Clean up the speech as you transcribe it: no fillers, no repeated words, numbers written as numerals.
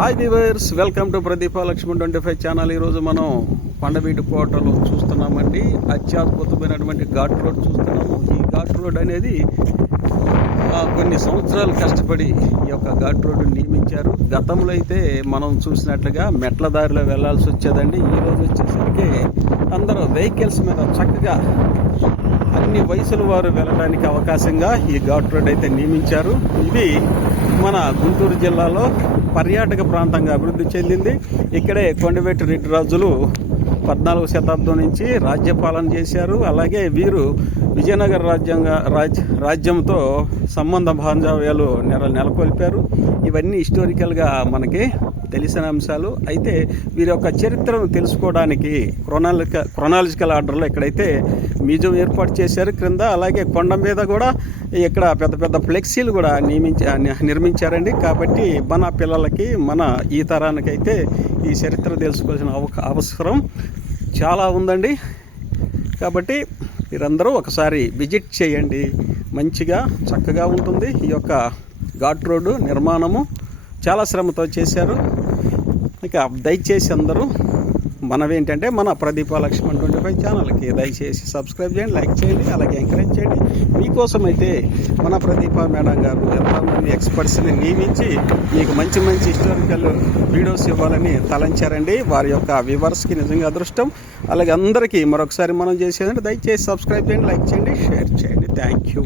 Hi viewers, welcome to Pradeepa Lakshman 25 channel. ఈరోజు మనం కొండవీటి కోటలో చూస్తున్నామండి. అత్యద్భుతమైనటువంటి ఘాట్ రోడ్ చూస్తున్నాము. ఈ ఘాట్ రోడ్ అనేది కొన్ని సంవత్సరాలు కష్టపడి ఈ యొక్క ఘాట్ రోడ్డు నియమించారు. గతంలో అయితే మనం చూసినట్లుగా మెట్ల దారిలో వెళ్లాల్సి వచ్చేదండి. ఈరోజు వచ్చేసరికి అందరూ వెహికల్స్ మీద చక్కగా అన్ని వయసుల వారు వెళ్ళడానికి అవకాశంగా ఈ ఘాట్ రోడ్ అయితే నియమించారు. ఇది మన గుంటూరు జిల్లాలో పర్యాటక ప్రాంతంగా అభివృద్ధి చెందింది. ఇక్కడే కొండవీటి రెడ్డి రాజులు 14వ శతాబ్దం నుంచి రాజ్యపాలన చేశారు. అలాగే వీరు విజయనగర రాజ్యంతో సంబంధ బాంధవ్యాలు నెలకొల్పారు. ఇవన్నీ హిస్టారికల్గా మనకి తెలిసిన అంశాలు. అయితే వీరి యొక్క చరిత్రను తెలుసుకోవడానికి క్రొనాలజికల్ ఆర్డర్లో ఇక్కడైతే మ్యూజియం ఏర్పాటు చేశారు క్రింద. అలాగే కొండ మీద కూడా ఇక్కడ పెద్ద పెద్ద ఫ్లెక్సీలు కూడా నిర్మించారండి. కాబట్టి మన పిల్లలకి, మన ఈ తరానికైతే ఈ చరిత్ర తెలుసుకోవాల్సిన అవసరం చాలా ఉందండి. కాబట్టి మీరందరూ ఒకసారి విజిట్ చేయండి. మంచిగా చక్కగా ఉంటుంది. ఈ యొక్క ఘాట్ రోడ్డు నిర్మాణము చాలా శ్రమతో చేశారు. ఇక దయచేసి అందరూ మనమేంటంటే మన ప్రదీప లక్ష్మణ్ 25 ఛానల్కి దయచేసి సబ్స్క్రైబ్ చేయండి, లైక్ చేయండి, అలాగే ఎంకరేజ్ చేయండి. మీకోసం అయితే మన ప్రదీప మేడం గారు ఎంతోమంది ఎక్స్పర్ట్స్ని నియమించి మీకు మంచి మంచి హిస్టారికల్ వీడియోస్ ఇవ్వాలని తలంచారండి. వారి యొక్క వ్యూవర్స్కి నిజంగా అదృష్టం. అలాగే అందరికీ మరొకసారి మనం చేసేదంటే దయచేసి సబ్స్క్రైబ్ చేయండి, లైక్ చేయండి, షేర్ చేయండి. Thank you.